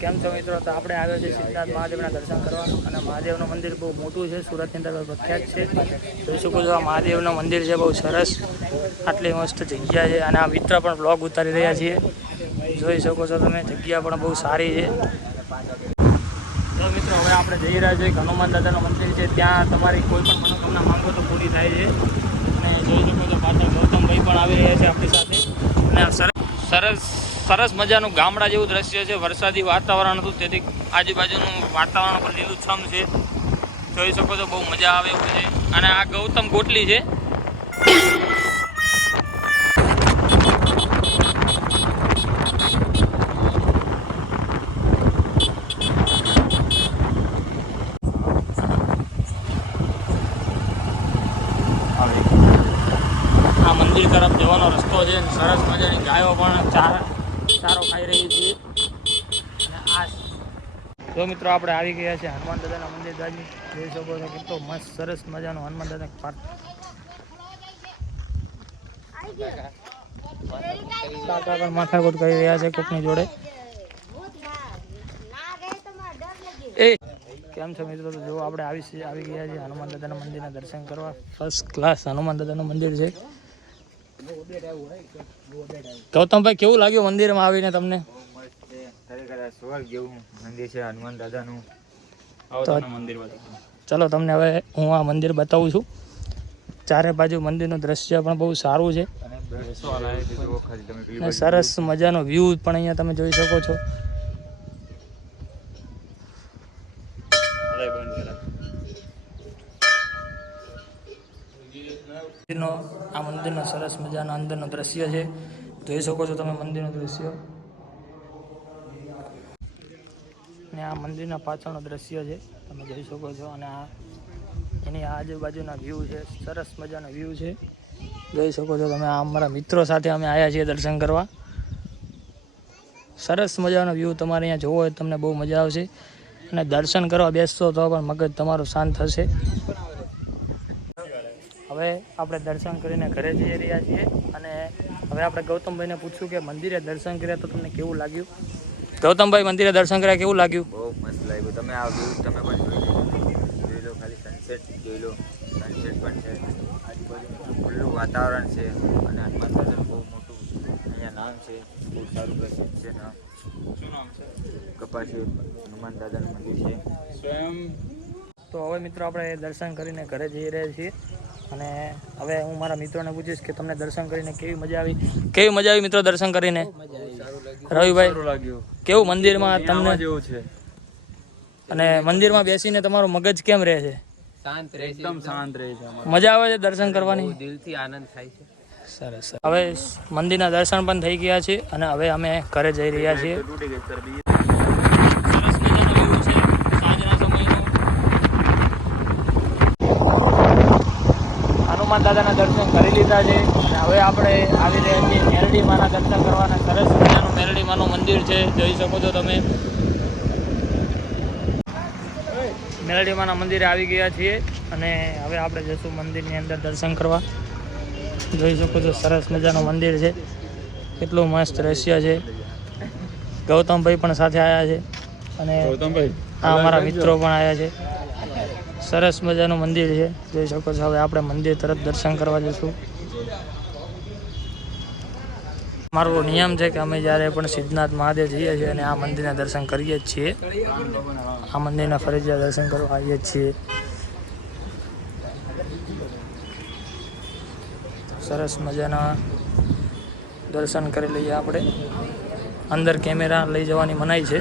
કેમ છો મિત્રો? તો આપણે આવ્યો છે સિદ્ધનાથ મહાદેવના દર્શન કરવા અને મહાદેવનું મંદિર બહુ મોટું છે, સુરતની અંદર પ્રખ્યાત છે. જોઈ શકો છો આ મહાદેવનું મંદિર છે, બહુ સરસ, આટલી મસ્ત જગ્યા છે. અને આ મિત્ર પણ બ્લોગ ઉતારી રહ્યા છીએ, જોઈ શકો છો તમે, જગ્યા પણ બહુ સારી છે. તો મિત્રો હવે આપણે જઈ રહ્યા છીએ હનુમાન દાદાનું મંદિર છે, ત્યાં તમારી કોઈ પણ મનોકામના માંગો તો પૂરી થાય છે. અને જોઈ શકો છો પાછળ ગૌતમભાઈ પણ આવી રહ્યા છે આપણી સાથે. અને સરસ મજાનું ગામડા જેવું દ્રશ્ય છે, વરસાદી વાતાવરણ હતું તેથી આજુબાજુનું વાતાવરણ પણ લીલુંછમ છે. જોઈ શકો છો, બહુ મજા આવે એવું છે. અને આ ગૌતમ કોટલી છે. આ મંદિર તરફ જવાનો રસ્તો છે. સરસ મજાની ગાયો પણ ચારો ખાઈ રહી છે. અને આ જો મિત્રો આપણે આવી ગયા છે હનુમાન દાદાના મંદિર દાદી, જોઈ શકો છો કેટલો મસ્ત સરસ મજાનો હનુમાન દાદા કાકા પણ માથાકૂટ કરી રહ્યા છે કોકની જોડે. એ કેમ છો મિત્રો? જો આપણે આવી ગયા છીએ હનુમાન દાદાના મંદિરના દર્શન કરવા. ફર્સ્ટ ક્લાસ હનુમાન દાદાનું મંદિર છે. ગૌતમભાઈ, કેવું લાગ્યું મંદિરમાં આવીને તમને? સ્વર્ગ જેવું મંદિર છે હનુમાન દાદાનું. ચલો તમને હવે હું આ મંદિર બતાવું છું. ચારે બાજુ મંદિરનું દ્રશ્ય પણ બહુ સારું છે અને સરસ મજાનો વ્યૂ પણ અહીંયા તમે જોઈ શકો છો. આ મંદિરનો સરસ મજાનો અંદરનો દ્રશ્ય છે, જોઈ શકો છો તમે મંદિરનું દ્રશ્ય. અને આ મંદિરના પાછળનો દ્રશ્ય છે, તમે જોઈ શકો છો. અને આ એની આજુબાજુના વ્યૂ છે, સરસ મજાનો વ્યૂ છે, જોઈ શકો છો તમે. આ અમારા મિત્રો સાથે અમે આવ્યા છીએ દર્શન કરવા. સરસ મજાનો વ્યૂ તમારે અહીંયા જોવો હોય તમને બહુ મજા આવશે. અને દર્શન કરવા બેસશો તો પણ મગજ તમારું શાંત થશે. હવે આપણે દર્શન કરીને ઘરે જઈ રહ્યા છીએ. અને હવે આપણે ગૌતમભાઈને પૂછ્યું કે મંદિરે દર્શન કર્યા તો તમને કેવું લાગ્યું? ગૌતમભાઈ, મંદિરે દર્શન કર્યા કેવું લાગ્યું? બહુ મસ્ત લાગ્યું. તમે આ વ્યૂ તમે પણ જોઈ લો, ખાલી સનસેટ જોઈ લો. સનસેટ પણ છે, આજુબાજુ ખુલ્લું વાતાવરણ છે. અને હનુમાન દાદાનું બહુ મોટું અહીંયા નામ છે, બહુ સારું પ્રસિદ્ધ છે નામ. શું નામ છે? કપાસી હનુમાન દાદાનું મંદિર છે સ્વયં. તો હવે મિત્રો આપણે દર્શન કરીને ઘરે જઈ રહ્યા છીએ. અને હવે હું મારા મિત્રોને પૂછીશ કે તમને દર્શન કરીને કેવી મજા આવી? કેવી મજા આવી મિત્રો દર્શન કરીને? રવિભાઈ, કેવું મંદિરમાં તમને જેવું છે? અને મંદિરમાં બેસીને તમારું મગજ કેમ રહે છે? શાંત રહે છે, એકદમ શાંત રહે છે. મજા આવે છે દર્શન કરવાની? દિલથી આનંદ થાય છે. સરસ. હવે મંદિરના દર્શન પણ થઈ ગયા છે અને હવે અમે ઘરે જઈ રહ્યા છીએ. હનુમાન દાદાના દર્શન કરી લીધા છે અને હવે આપણે આવી રહ્યા છીએ મેરડી માના દર્શન કરવાના. સરસ મજાનું મેરડી માનું મંદિર છે, જોઈ શકો છો તમે. મેરડી માના મંદિરે આવી ગયા છીએ અને હવે આપણે જઈશું મંદિરની અંદર દર્શન કરવા. જોઈ શકો છો સરસ મજાનું મંદિર છે, કેટલું મસ્ત દ્રશ્ય છે. ગૌતમભાઈ પણ સાથે આવ્યા છે અને આ અમારા મિત્રો પણ આવ્યા છે. સરસ મજાનું મંદિર છે, જોઈ શકો છો. હવે આપણે મંદિર તરફ દર્શન કરવા જઈશું. મારો નિયમ છે કે અમે જ્યારે પણ સિદ્ધનાથ મહાદેવ જઈએ છીએ અને આ મંદિરના દર્શન કરીએ જ છીએ. આ મંદિરના ફરજિયાત દર્શન કરવા આવીએ જ છીએ. સરસ મજાના દર્શન કરી લઈએ આપણે. અંદર કેમેરા લઈ જવાની મનાઈ છે.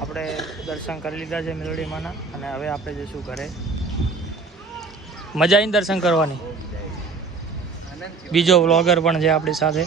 આપણે દર્શન કરી લીધા છે મેરડી માના અને હવે આપણે જઈશું ઘરે. મજા આવીને દર્શન કરવાની. બીજો વ્લોગર પણ છે આપણી સાથે.